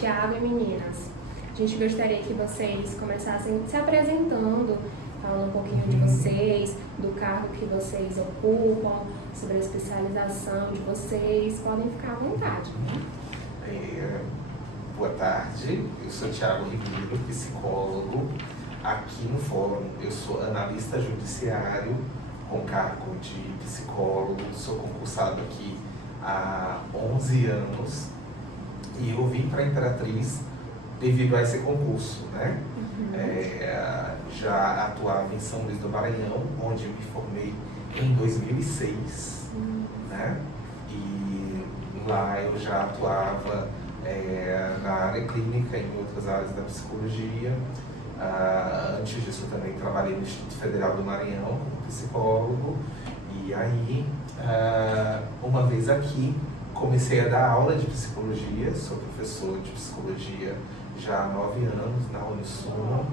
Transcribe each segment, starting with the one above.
Thiago e meninas. A gente gostaria que vocês começassem se apresentando, falando um pouquinho de vocês, do cargo que vocês ocupam, sobre a especialização de vocês. Podem ficar à vontade. Boa tarde, eu sou Thiago Ribeiro, psicólogo. Aqui no fórum eu sou analista judiciário com cargo de psicólogo, sou concursado aqui há 11 anos e eu vim para a Imperatriz devido a esse concurso, né? Já atuava em São Luís do Maranhão, onde eu me formei em 2006, né? E lá eu já atuava na área clínica, em outras áreas da psicologia. Antes disso eu também trabalhei no Instituto Federal do Maranhão como psicólogo. E aí, uma vez aqui, comecei a dar aula de psicologia. Sou professor de psicologia já há 9 anos na Unisuno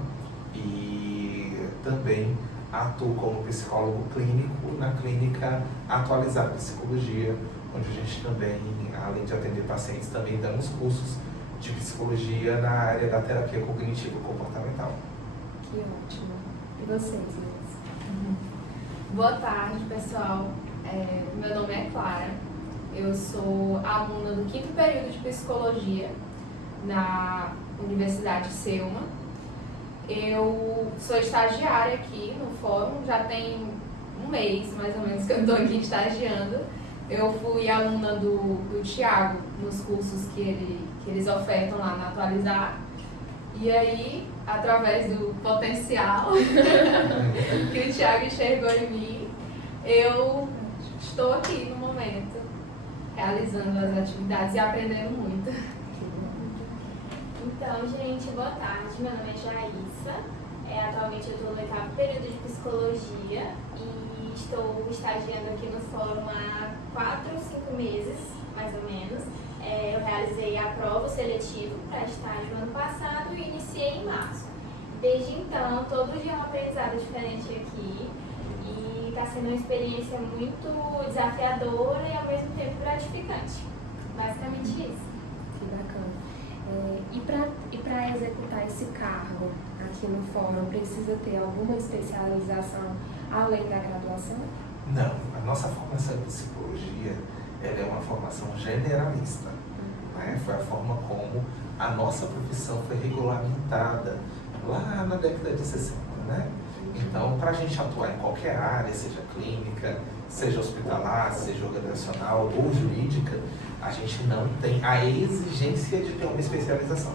e também atuo como psicólogo clínico na clínica Atualizar Psicologia, onde a gente também, além de atender pacientes, também damos cursos de psicologia na área da terapia cognitivo-comportamental. Que ótimo. E vocês, Inês? Boa tarde, pessoal. Meu nome é Clara. Eu sou aluna do 5º período de psicologia na Universidade Selma. Eu sou estagiária aqui no fórum, já tem um mês mais ou menos que eu estou aqui estagiando. Eu fui aluna do Thiago nos cursos que eles ofertam lá na Atualizar. E aí, através do potencial que o Thiago enxergou em mim, eu estou aqui no momento, realizando as atividades e aprendendo muito. Então, gente, boa tarde. Meu nome é Jaissa. Atualmente eu estou no 8º período de psicologia e estou estagiando aqui no fórum há 4 ou 5 meses, mais ou menos. Eu realizei a prova seletiva para estágio ano passado e iniciei em março. Desde então, todo dia é um aprendizado diferente aqui e está sendo uma experiência muito desafiadora e ao mesmo tempo gratificante. Basicamente isso. Que bacana. E para executar esse cargo aqui no fórum, precisa ter alguma especialização além da graduação? Não, a nossa formação em psicologia ela é uma formação generalista, né? Foi a forma como a nossa profissão foi regulamentada lá na década de 60, né? Então, para a gente atuar em qualquer área, seja clínica, seja hospitalar, seja organizacional ou jurídica, a gente não tem a exigência de ter uma especialização.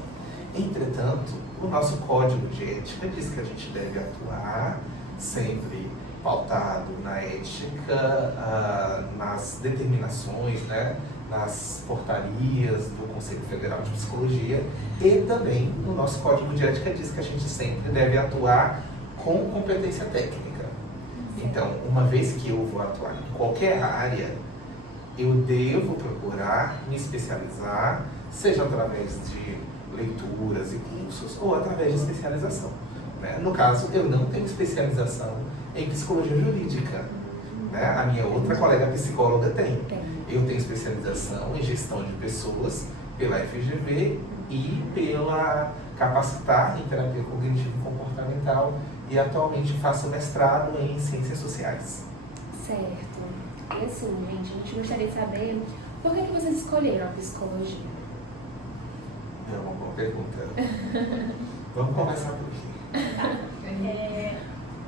Entretanto, o nosso código de ética diz que a gente deve atuar sempre pautado na ética, nas determinações, né, nas portarias do Conselho Federal de Psicologia, e também no nosso código de ética diz que a gente sempre deve atuar com competência técnica. Então, uma vez que eu vou atuar em qualquer área, eu devo procurar me especializar, seja através de leituras e cursos ou através de especialização, né? No caso, eu não tenho especialização em psicologia jurídica, né? A minha outra colega psicóloga tem. Eu tenho especialização em gestão de pessoas pela FGV e pela Capacitar em terapia cognitivo-comportamental e atualmente faço mestrado em ciências sociais. Certo. E assim, gente, a gente gostaria de saber por que vocês escolheram a psicologia? É uma boa pergunta. Vamos começar por aqui.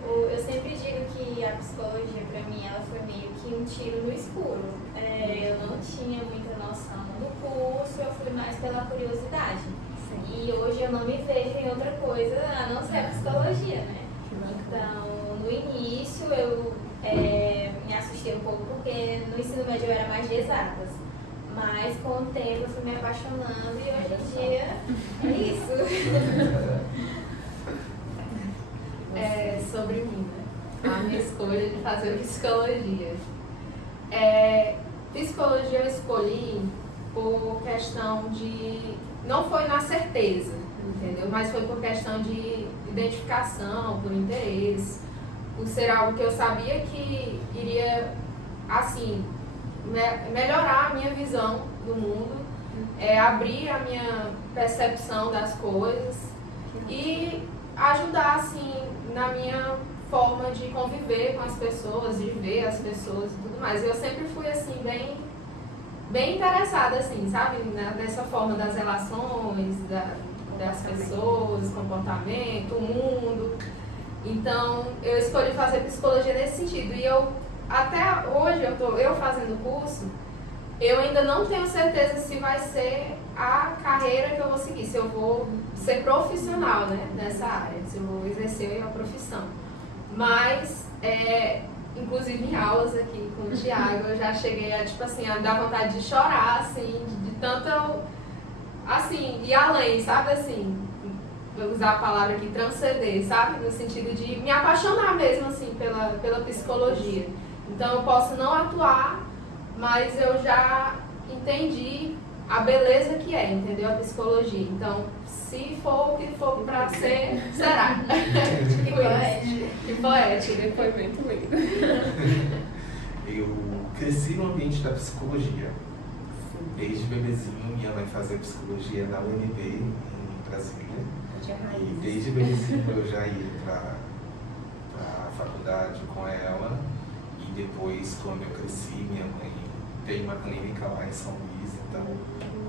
Eu sempre digo que a psicologia, para mim, ela foi meio que um tiro no escuro. Eu não tinha muita noção do curso, eu fui mais pela curiosidade. Sim. E hoje eu não me vejo em outra coisa a não ser a psicologia, né? Então, no início eu me assustei um pouco porque no ensino médio eu era mais de exatas. Mas com o tempo eu fui me apaixonando e hoje em dia é isso. Sobre mim, né? A minha escolha de fazer psicologia. Psicologia eu escolhi por questão de... Não foi na certeza, entendeu? Mas foi por questão de identificação, por interesse, por ser algo que eu sabia que iria, assim, melhorar a minha visão do mundo abrir a minha percepção das coisas e ajudar, assim, na minha forma de conviver com as pessoas, de ver as pessoas e tudo mais. Eu sempre fui, assim, bem interessada, assim, sabe? Nessa forma das relações, das pessoas, comportamento, o mundo. Então, eu escolhi fazer psicologia nesse sentido. E até hoje, eu fazendo o curso, eu ainda não tenho certeza se vai ser a carreira que eu vou seguir, se eu vou ser profissional, né, nessa área, se eu vou exercer a profissão. Mas, inclusive em aulas aqui com o Thiago, eu já cheguei a, tipo assim, a dar vontade de chorar, assim, de tanto, assim, ir além, sabe, assim, vou usar a palavra aqui, transcender, sabe, no sentido de me apaixonar mesmo, assim, pela psicologia. Então, eu posso não atuar, mas eu já entendi a beleza que é, entendeu? A psicologia. Então, se for o que for pra ser, será. Que poético, depoimento lindo. Eu cresci no ambiente da psicologia. Desde bebezinho, minha mãe fazia psicologia na UNB, em Brasília. E desde bebezinho eu já ia para a faculdade com ela. E depois, quando eu cresci, minha mãe tem uma clínica lá em São Luís. Então,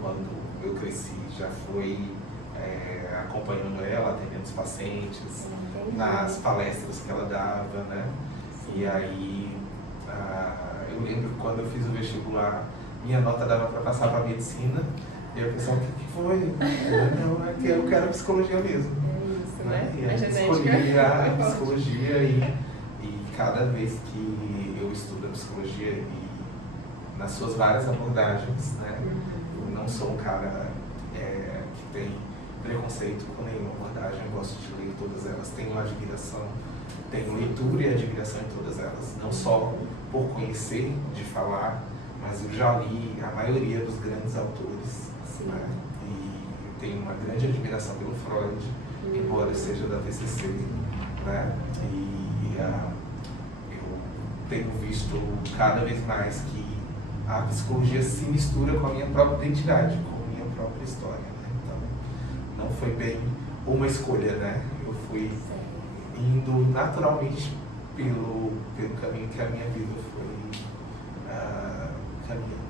quando eu cresci, já fui acompanhando ela, atendendo os pacientes, nas palestras que ela dava, né? E aí, eu lembro que quando eu fiz o vestibular, minha nota dava para passar para medicina. E o pessoal, o que foi? Não, é que eu quero psicologia mesmo. É isso, né? E aí escolhi a psicologia e cada vez que eu estudo a psicologia e nas suas várias abordagens, né? Eu não sou um cara que tem preconceito com nenhuma abordagem, eu gosto de ler todas elas, tenho admiração, tenho leitura e admiração em todas elas, não só por conhecer, de falar, mas eu já li a maioria dos grandes autores, né? E eu tenho uma grande admiração pelo Freud, embora eu seja da TCC, né? E eu tenho visto cada vez mais que a psicologia se mistura com a minha própria identidade, com a minha própria história, né? Então, não foi bem uma escolha, né? Eu fui indo naturalmente pelo caminho que a minha vida foi caminhando.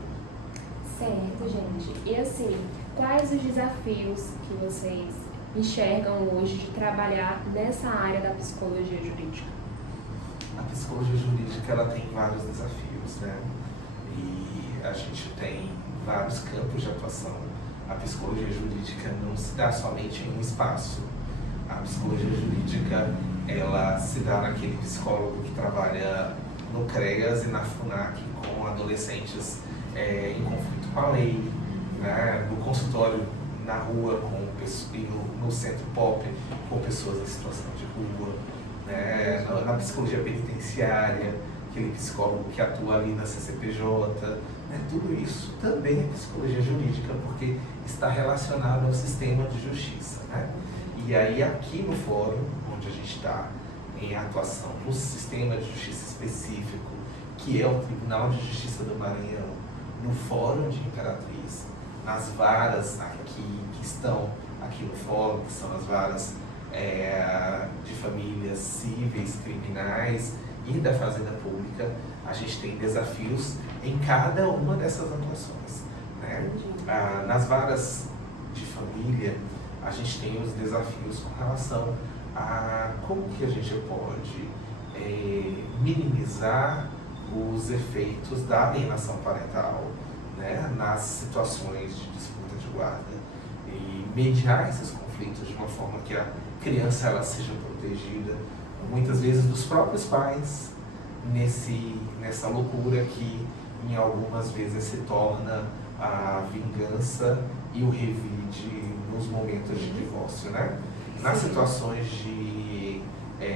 Certo, gente. E assim, quais os desafios que vocês enxergam hoje de trabalhar nessa área da psicologia jurídica? A psicologia jurídica, ela tem vários desafios, né? E a gente tem vários campos de atuação. A psicologia jurídica não se dá somente em um espaço. A psicologia jurídica, ela se dá naquele psicólogo que trabalha no CREAS e na FUNAC com adolescentes em conflito com a lei, né? No consultório na rua, no centro pop, com pessoas em situação de rua, né? Na psicologia penitenciária, aquele psicólogo que atua ali na CCPJ, né? Tudo isso também é psicologia jurídica, porque está relacionado ao sistema de justiça, né? E aí aqui no fórum, onde a gente está em atuação, no sistema de justiça específico, que é o Tribunal de Justiça do Maranhão, no Fórum de Imperatriz, nas varas aqui que estão aqui no fórum, que são as varas de famílias cíveis, criminais e da Fazenda Pública, a gente tem desafios em cada uma dessas atuações, né? Nas varas de família, a gente tem os desafios com relação a como que a gente pode minimizar os efeitos da alienação parental, né, nas situações de disputa de guarda e mediar esses conflitos de uma forma que a criança ela seja protegida, muitas vezes dos próprios pais, nessa loucura que em algumas vezes se torna a vingança e o revide nos momentos de divórcio, né? Nas situações de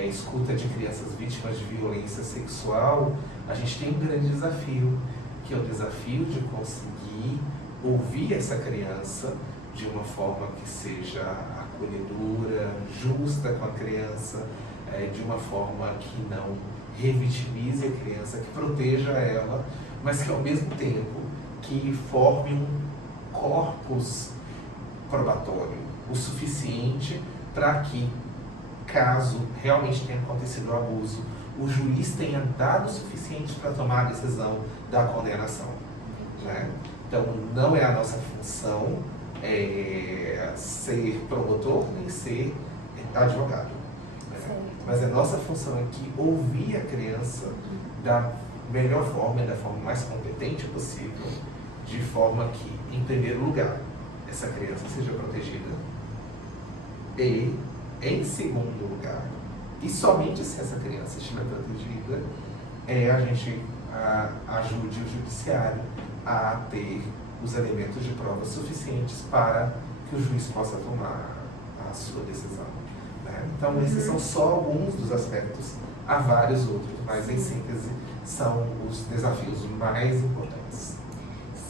escuta de crianças vítimas de violência sexual, a gente tem um grande desafio, que é o desafio de conseguir ouvir essa criança de uma forma que seja acolhedora, justa com a criança, de uma forma que não revitimize a criança, que proteja ela, mas que ao mesmo tempo que forme corpus probatório o suficiente para que, caso realmente tenha acontecido o abuso, o juiz tenha dado o suficiente para tomar a decisão da condenação, né? Então, não é a nossa função ser promotor nem ser advogado, né? Mas a nossa função aqui é ouvir a criança da melhor forma e da forma mais competente possível, de forma que, em primeiro lugar, essa criança seja protegida e, em segundo lugar, e somente se essa criança estiver protegida, a gente ajude o judiciário a ter os elementos de prova suficientes para que o juiz possa tomar a sua decisão, né? Então, esses são só alguns dos aspectos, há vários outros, mas em síntese são os desafios mais importantes.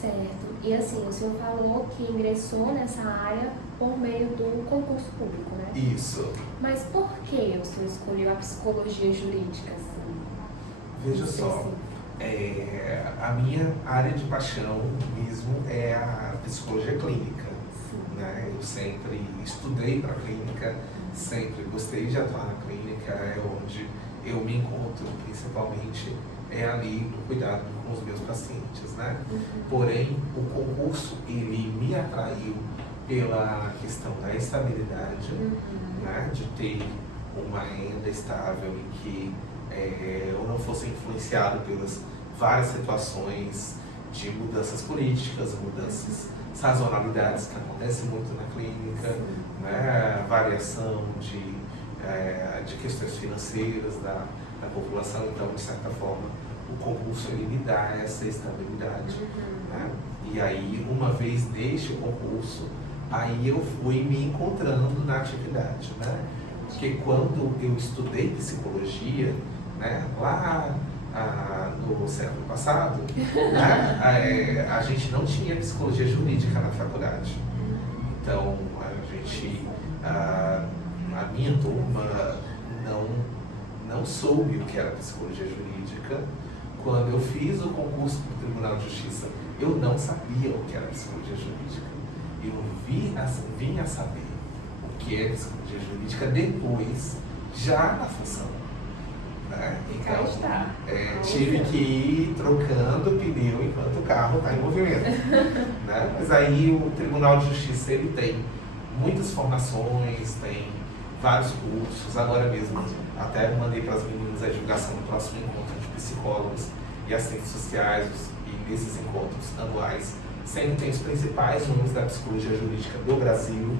Certo. E assim, o senhor falou que ingressou nessa área por meio do concurso público, né? Isso. Mas por que o senhor escolheu a psicologia jurídica? Assim? Veja só, a minha área de paixão mesmo é a psicologia clínica, né? Eu sempre estudei para a clínica, sempre gostei de atuar na clínica, é onde eu me encontro principalmente ali no cuidado com os meus pacientes, né? Porém, o concurso, ele me atraiu pela questão da estabilidade, né? De ter uma renda estável em que eu não fosse influenciado pelas várias situações de mudanças políticas, mudanças, sazonalidades que acontecem muito na clínica, né? Variação de questões financeiras da população. Então, de certa forma, o concurso ele me dá essa estabilidade, né? E aí, uma vez neste concurso, aí eu fui me encontrando na atividade, né? Porque quando eu estudei psicologia, né, lá no século passado, né, a gente não tinha psicologia jurídica na faculdade. Então, a minha turma não soube o que era psicologia jurídica. Quando eu fiz o concurso para o Tribunal de Justiça, eu não sabia o que era psicologia jurídica. Eu vim a saber o que é psicologia jurídica depois, já na função, né? Então, tive que ir trocando pneu enquanto o carro está em movimento, né? Mas aí o Tribunal de Justiça ele tem muitas formações, tem vários cursos. Agora mesmo, até mandei para as meninas a divulgação do próximo encontro de psicólogos e assistentes sociais, e nesses encontros anuais sempre tem os principais nomes da psicologia jurídica do Brasil,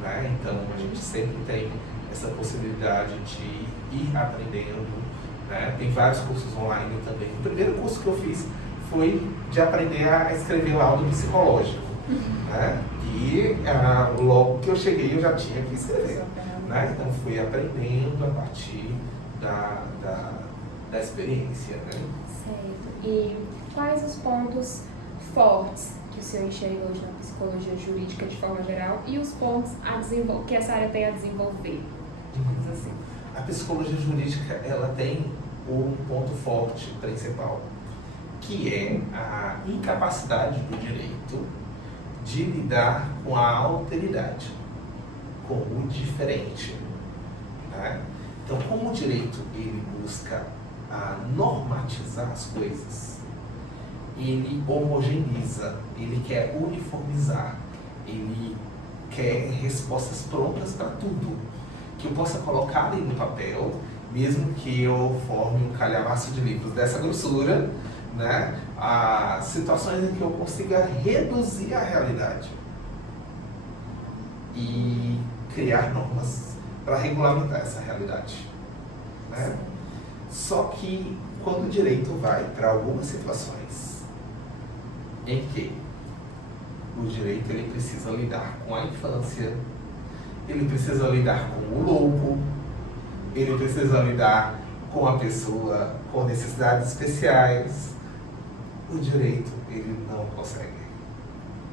né? Então a gente sempre tem essa possibilidade de ir aprendendo, né? Tem vários cursos online também. O primeiro curso que eu fiz foi de aprender a escrever laudo psicológico, né? E logo que eu cheguei eu já tinha que escrever, né? Então fui aprendendo a partir da experiência, né? Certo. E quais os pontos fortes que o senhor enxerga hoje na psicologia jurídica de forma geral e os pontos que essa área tem a desenvolver? Assim. A psicologia jurídica ela tem um ponto forte principal, que é a incapacidade do direito de lidar com a alteridade, com o diferente, né? Então, como o direito ele busca normatizar as coisas, ele homogeneiza, ele quer uniformizar, ele quer respostas prontas para tudo, que eu possa colocar ali no papel, mesmo que eu forme um calhamaço de livros dessa grossura, né? Situações em que eu consiga reduzir a realidade e criar normas para regulamentar essa realidade, né? Só que quando o direito vai para algumas situações em que o direito ele precisa lidar com a infância, ele precisa lidar com o louco, ele precisa lidar com a pessoa com necessidades especiais, o direito ele não consegue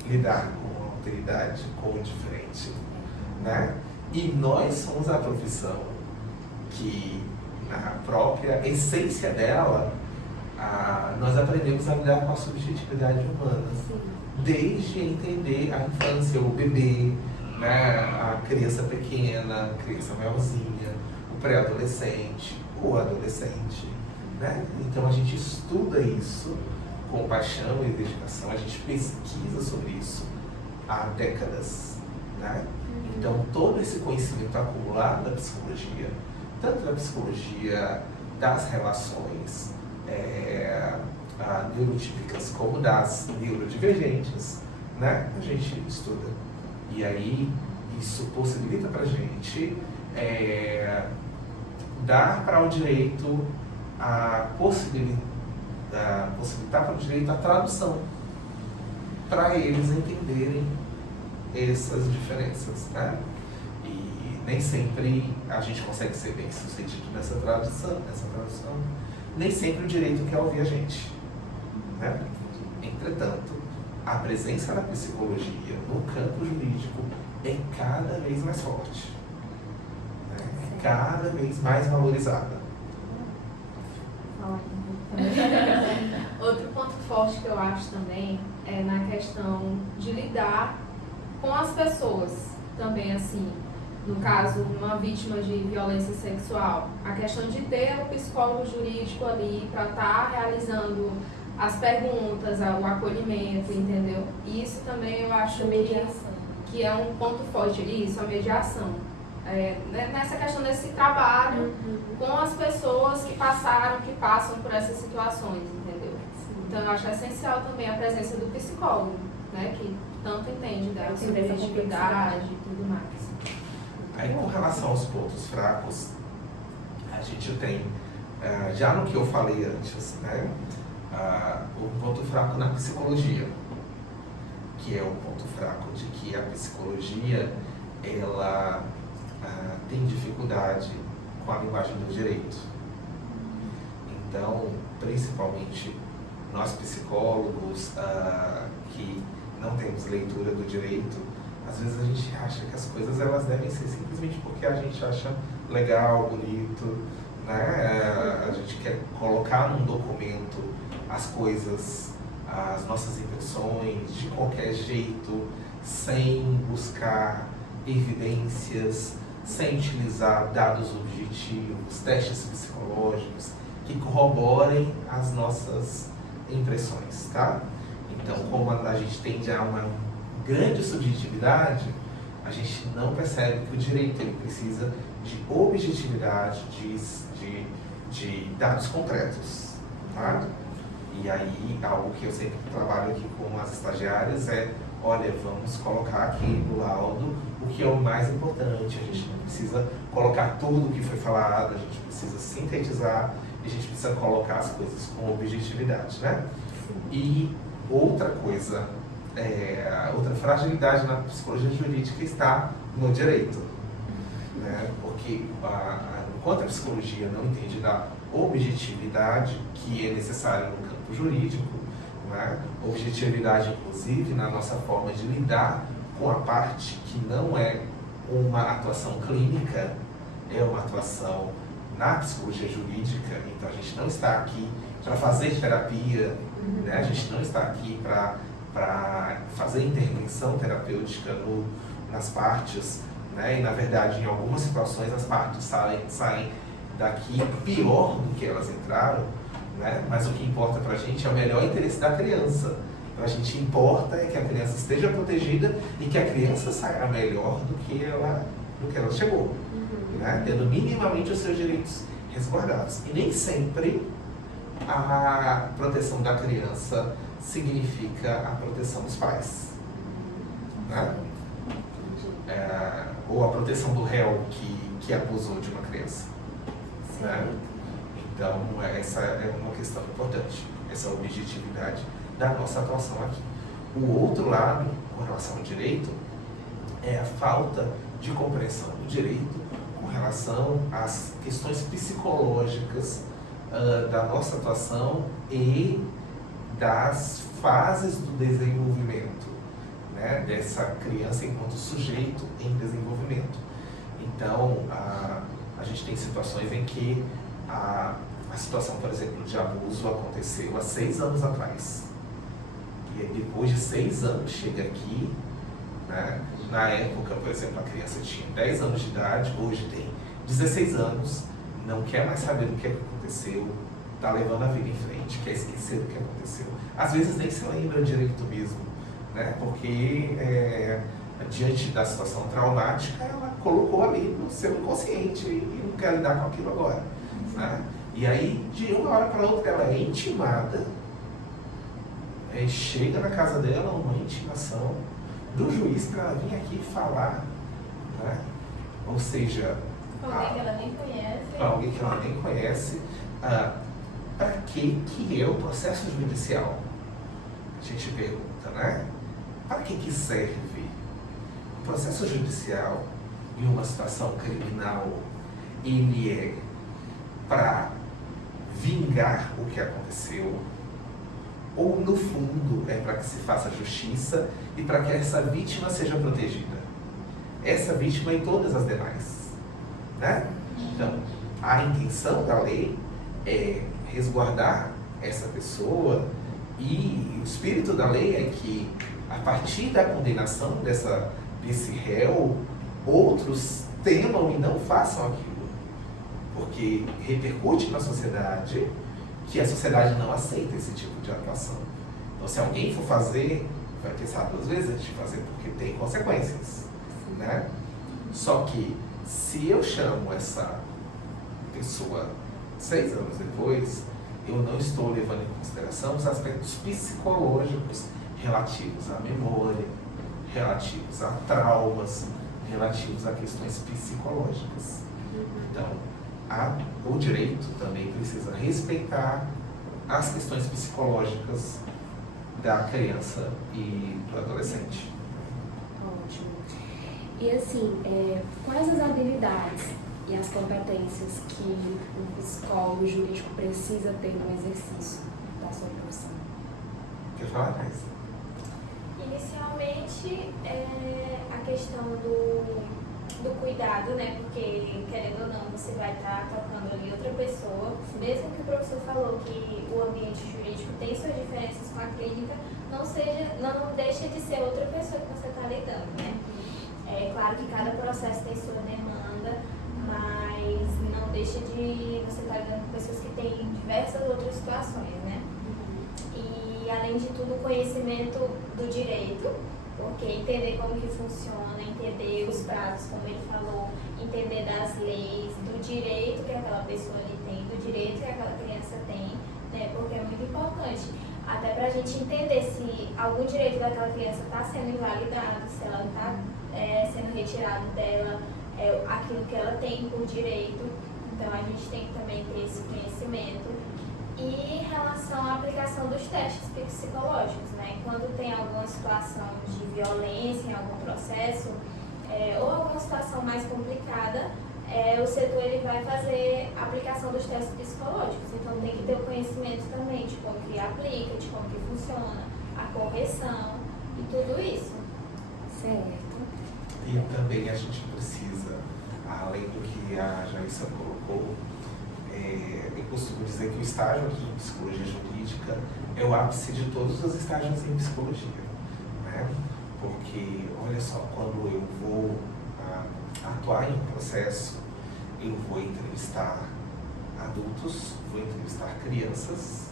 lidar com a alteridade, com o diferente, né? E nós somos a profissão que, na própria essência dela, nós aprendemos a lidar com a subjetividade humana, desde entender a infância, o bebê, né, a criança pequena, a criança maiorzinha, o pré-adolescente, o adolescente, né? Então a gente estuda isso com paixão e dedicação, a gente pesquisa sobre isso há décadas, né? Então todo esse conhecimento acumulado da psicologia, tanto da psicologia das relações neurotípicas como das neurodivergentes, né? A gente estuda. E aí isso possibilita pra gente dar para o direito possibilitar para o direito a tradução, para eles entenderem essas diferenças, né? E nem sempre a gente consegue ser bem sucedido nessa tradução, nem sempre o direito quer ouvir a gente, né? Entretanto, a presença da psicologia no campo jurídico é cada vez mais forte, né? É cada vez mais valorizada. Outro ponto forte que eu acho também é na questão de lidar com as pessoas também, assim, no caso, uma vítima de violência sexual, a questão de ter o psicólogo jurídico ali para estar realizando as perguntas, o acolhimento, entendeu? Isso também eu acho que é um ponto forte, isso, a mediação. Nessa questão desse trabalho com as pessoas que passaram, que passam por essas situações, entendeu? Então eu acho essencial também a presença do psicólogo, né, que tanto entende da subjetividade e tudo mais. Aí com relação aos pontos fracos, a gente tem, já no que eu falei antes, né, o ponto fraco na psicologia, que é o ponto fraco de que a psicologia, ela tem dificuldade com a linguagem do direito. Então, principalmente nós psicólogos que não temos leitura do direito, às vezes a gente acha que as coisas elas devem ser simplesmente porque a gente acha legal, bonito, né? A gente quer colocar num documento as coisas, as nossas intenções, de qualquer jeito, sem buscar evidências, sem utilizar dados objetivos, testes psicológicos que corroborem as nossas impressões, tá? Então, como a gente tende a uma grande subjetividade, a gente não percebe que o direito ele precisa de objetividade, de dados concretos, tá? E aí, algo que eu sempre trabalho aqui com as estagiárias é, olha, vamos colocar aqui no laudo o que é o mais importante, a gente não precisa colocar tudo o que foi falado, a gente precisa sintetizar, a gente precisa colocar as coisas com objetividade, né? E outra coisa, outra fragilidade na psicologia jurídica está no direito, né? Porque enquanto a psicologia não entende da objetividade que é necessária no campo jurídico, né? Objetividade, inclusive, na nossa forma de lidar com a parte que não é uma atuação clínica, é uma atuação na psicologia jurídica. Então a gente não está aqui para fazer terapia, né? A gente não está aqui para fazer intervenção terapêutica nas partes, né? E na verdade, em algumas situações, as partes saem daqui pior do que elas entraram, né? Mas o que importa para a gente é o melhor interesse da criança. Para a gente importa é que a criança esteja protegida e que a criança saia melhor do que ela chegou, né? Tendo minimamente os seus direitos resguardados. E nem sempre a proteção da criança significa a proteção dos pais, né? Ou a proteção do réu que abusou de uma criança, né? Então, essa é uma questão importante, essa objetividade da nossa atuação aqui. O outro lado, com relação ao direito, é a falta de compreensão do direito com relação às questões psicológicas da nossa atuação e das fases do desenvolvimento, né, dessa criança enquanto sujeito em desenvolvimento. Então, a gente tem situações em que a situação, por exemplo, de abuso aconteceu há 6 anos atrás. E aí, depois de 6 anos chega aqui, né? Na época, por exemplo, a criança tinha 10 anos de idade, hoje tem 16 anos, não quer mais saber do que aconteceu, está levando a vida em frente, quer esquecer do que aconteceu. Às vezes nem se lembra direito mesmo, né? Porque diante da situação traumática, ela colocou ali no seu inconsciente e não quer lidar com aquilo agora. Né? E aí, de uma hora para outra, ela é intimada, chega na casa dela uma intimação do juiz para ela vir aqui falar, né? Ou seja, Alguém que ela nem conhece. alguém que ela nem conhece. Para que é o processo judicial? A gente pergunta, né? Para que serve? O processo judicial, em uma situação criminal, ele é para vingar o que aconteceu, ou no fundo é para que se faça justiça e para que essa vítima seja protegida. Essa vítima e todas as demais, né? Então, a intenção da lei é resguardar essa pessoa, e o espírito da lei é que, a partir da condenação desse réu, outros temam e não façam aquilo, porque repercute na sociedade, que a sociedade não aceita esse tipo de atuação. Então, se alguém for fazer, vai pensar 2 vezes antes de fazer, porque tem consequências, né? Só que, se eu chamo essa pessoa 6 anos depois, eu não estou levando em consideração os aspectos psicológicos relativos à memória, relativos a traumas, relativos a questões psicológicas. Então, o direito também precisa respeitar as questões psicológicas da criança e do adolescente. Ótimo. E assim, quais as habilidades e as competências que um psicólogo jurídico precisa ter no exercício da sua profissão? Quer falar mais? Inicialmente, a questão do cuidado, né? Porque, querendo ou não, você vai estar tocando ali outra pessoa. Mesmo que o professor falou que o ambiente jurídico tem suas diferenças com a clínica, não deixa de ser outra pessoa que você está lidando, né? É claro que cada processo tem sua demanda, mas não deixa de você estar lidando com pessoas que têm diversas outras situações, né? E, além de tudo, o conhecimento do direito, porque entender como que funciona, entender os prazos, como ele falou, entender das leis, do direito que aquela pessoa ali tem, do direito que aquela criança tem, né? Porque é muito importante, até para a gente entender se algum direito daquela criança está sendo invalidado, se ela está sendo retirado dela aquilo que ela tem por direito. Então, a gente tem que também ter esse conhecimento. E em relação à aplicação dos testes psicológicos, né? Quando tem alguma situação de violência em algum processo, ou alguma situação mais complicada, o setor ele vai fazer a aplicação dos testes psicológicos. Então tem que ter o conhecimento também de como que aplica, de como que funciona, a correção e tudo isso. Certo. E também a gente precisa, além do que a Jaissa colocou, eu costumo dizer que o estágio aqui em psicologia jurídica é o ápice de todos os estágios em psicologia, né? Porque, olha só, quando eu vou atuar em um processo, eu vou entrevistar adultos, vou entrevistar crianças,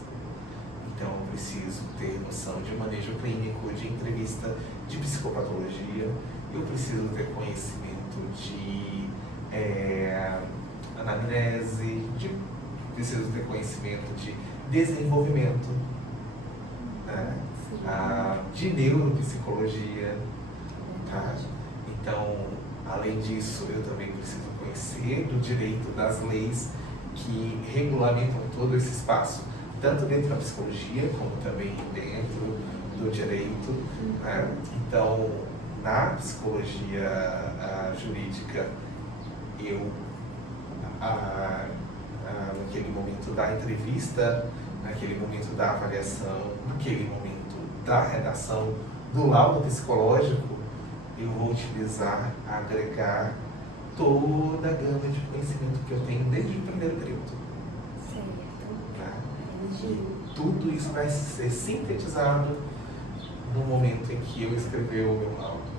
então eu preciso ter noção de manejo clínico, de entrevista de psicopatologia, eu preciso ter conhecimento de anamnese, preciso ter conhecimento de desenvolvimento, né? De neuropsicologia, tá? Então, além disso, eu também preciso conhecer do direito, das leis que regulamentam todo esse espaço, tanto dentro da psicologia, como também dentro do direito, né? Então, na psicologia jurídica, eu naquele momento da entrevista, naquele momento da avaliação, naquele momento da redação do laudo psicológico, eu vou utilizar, agregar toda a gama de conhecimento que eu tenho desde o primeiro período. Certo. E tudo isso vai ser sintetizado no momento em que eu escrever o meu laudo.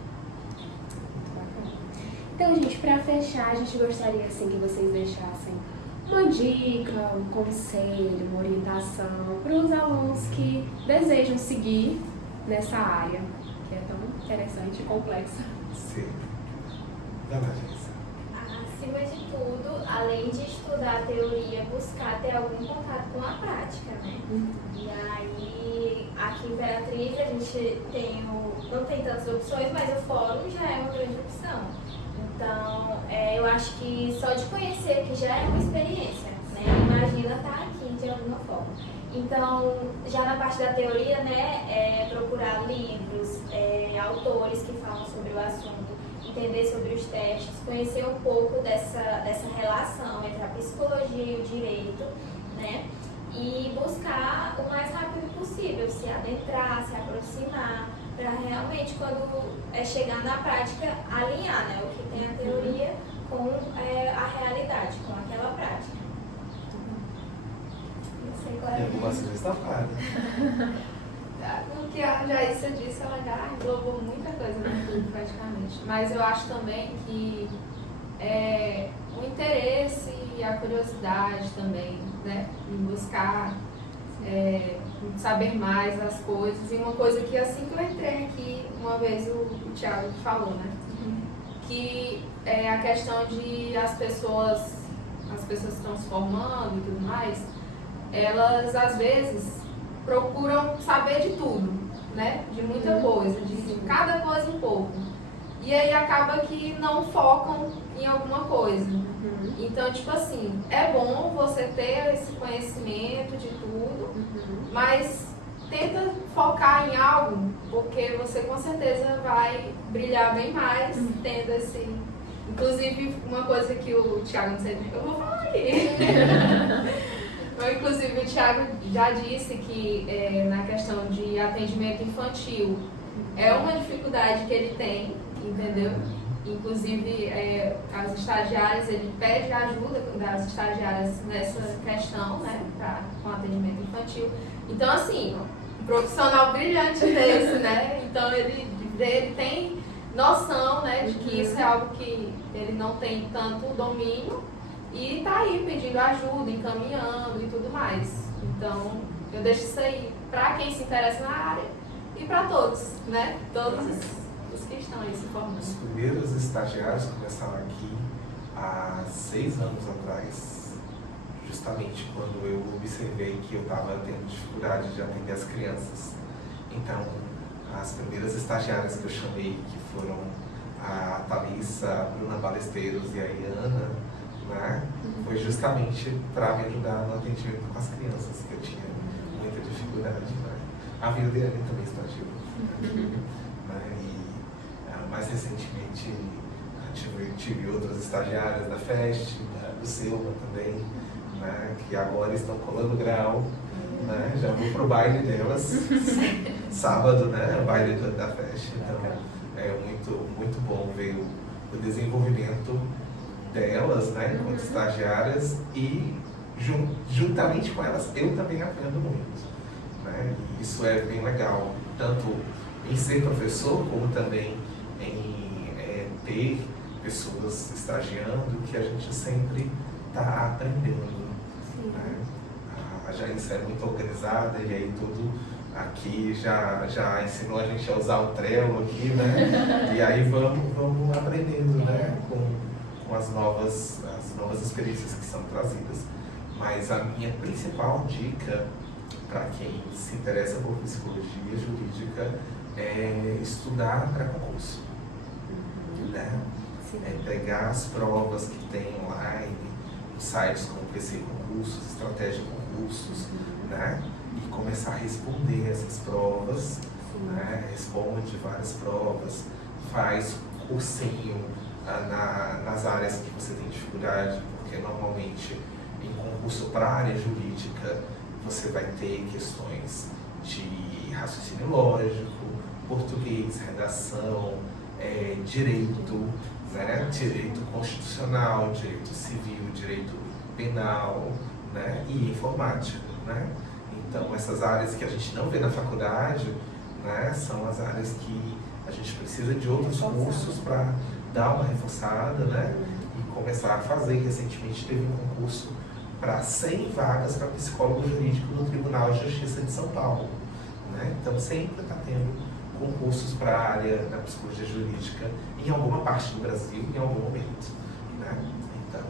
Então, gente, para fechar, a gente gostaria assim que vocês deixassem uma dica, um conselho, uma orientação para os alunos que desejam seguir nessa área, que é tão interessante e complexa. Sim. Vai lá, Jéssica. Acima de tudo, além de estudar a teoria, buscar ter algum contato com a prática, né? E aí, aqui em Imperatriz, a gente não tem tantas opções, mas o fórum já é uma grande opção. Então, eu acho que só de conhecer que já é uma experiência, né? Imagina estar aqui de alguma forma. Então, já na parte da teoria, né, procurar livros, autores que falam sobre o assunto, entender sobre os testes, conhecer um pouco dessa relação entre a psicologia e o direito, né? E buscar o mais rápido possível, se adentrar, se aproximar, para realmente, quando chegar na prática, alinhar, né, o que tem a teoria com a realidade, com aquela prática. Não sei qual E algumas vezes tá claro. O que a Jaíssa disse, ela já englobou muita coisa no tudo, praticamente. Mas eu acho também que o interesse e a curiosidade também, né, em buscar saber mais as coisas. E uma coisa que assim que eu entrei aqui, uma vez o Thiago falou, né, que a questão de as pessoas estão se formando e tudo mais, elas às vezes procuram saber de tudo, né? De muita coisa, de cada coisa um pouco. E aí acaba que não focam em alguma coisa. Então, tipo assim, é bom você ter esse conhecimento de tudo, mas tenta focar em algo, porque você com certeza vai brilhar bem mais tendo esse... Inclusive, uma coisa que o Thiago, não sei, eu vou falar aqui. Inclusive, o Thiago já disse que na questão de atendimento infantil é uma dificuldade que ele tem, entendeu? Inclusive, as estagiárias, ele pede ajuda das estagiárias nessa questão, né, com atendimento infantil. Então, assim, um profissional brilhante desse, né? Então, ele tem noção, né, de que isso é algo que ele não tem tanto domínio. E tá aí pedindo ajuda, encaminhando e tudo mais. Então, eu deixo isso aí para quem se interessa na área e para todos, né? Todos os que estão aí se formando. Os primeiros estagiários começaram aqui há 6 anos atrás, justamente quando eu observei que eu estava tendo dificuldade de atender as crianças. Então, as primeiras estagiárias que eu chamei, que foram a Thalissa, a Bruna Balesteiros e a Iana, né? Foi justamente para me ajudar no atendimento com as crianças, que eu tinha muita dificuldade. Né? A vida dele também estagiou. Né? E mais recentemente tive outras estagiárias da FEST, do Selma também, né? Que agora estão colando grau. Né? Já vou pro baile delas sábado, né? O baile da FEST. Então é muito bom ver o desenvolvimento delas, né, enquanto estagiárias, e juntamente com elas eu também aprendo muito, né? E isso é bem legal, tanto em ser professor como também em ter pessoas estagiando, que a gente sempre está aprendendo. Né? A Jaíssa é muito organizada e aí tudo aqui já ensinou a gente a usar o Trello aqui, né? E aí vamos aprendendo, né? Com as novas experiências que são trazidas. Mas a minha principal dica para quem se interessa por psicologia jurídica é estudar para concurso. Né? É pegar as provas que tem online, sites como PC Concursos, Estratégia Concursos, né? E começar a responder essas provas, né? Responde várias provas, faz cursinho nas áreas que você tem dificuldade, porque normalmente em concurso para a área jurídica você vai ter questões de raciocínio lógico, português, redação, direito, né? Direito constitucional, direito civil, direito penal, né? E informática. Né? Então, essas áreas que a gente não vê na faculdade, né, são as áreas que a gente precisa de outros cursos para dar uma reforçada, né, e começar a fazer. Recentemente teve um concurso para 100 vagas para psicólogo jurídico no Tribunal de Justiça de São Paulo, né? Então, sempre está tendo concursos para a área da psicologia jurídica em alguma parte do Brasil, em algum momento, né? Então,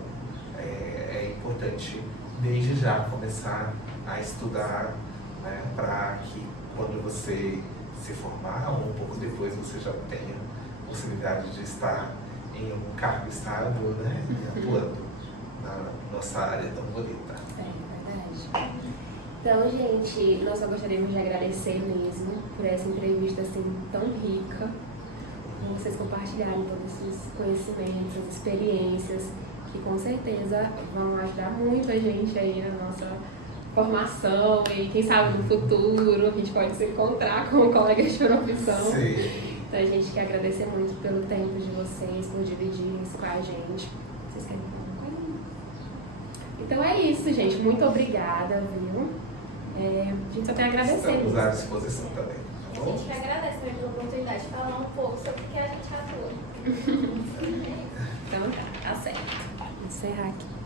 é importante, desde já, começar a estudar, né, para que, quando você se formar, ou um pouco depois, você já tenha possibilidade de estar em um cargo estável, né, e atuando na nossa área tão bonita. É verdade. Então, gente, nós só gostaríamos de agradecer mesmo por essa entrevista assim tão rica, por vocês compartilharem todos esses conhecimentos, as experiências, que com certeza vão ajudar muito a gente aí na nossa formação e quem sabe no futuro a gente pode se encontrar com colegas de profissão. Sim. Então a gente quer agradecer muito pelo tempo de vocês, por dividir isso com a gente. Vocês querem falar alguma coisa? Então é isso, gente. Muito obrigada, viu? A gente só tem a agradecer. Estamos à disposição também. Tá A bom? gente que agradece também pela oportunidade de falar um pouco sobre o que a gente atua. Então tá certo. Vou encerrar aqui.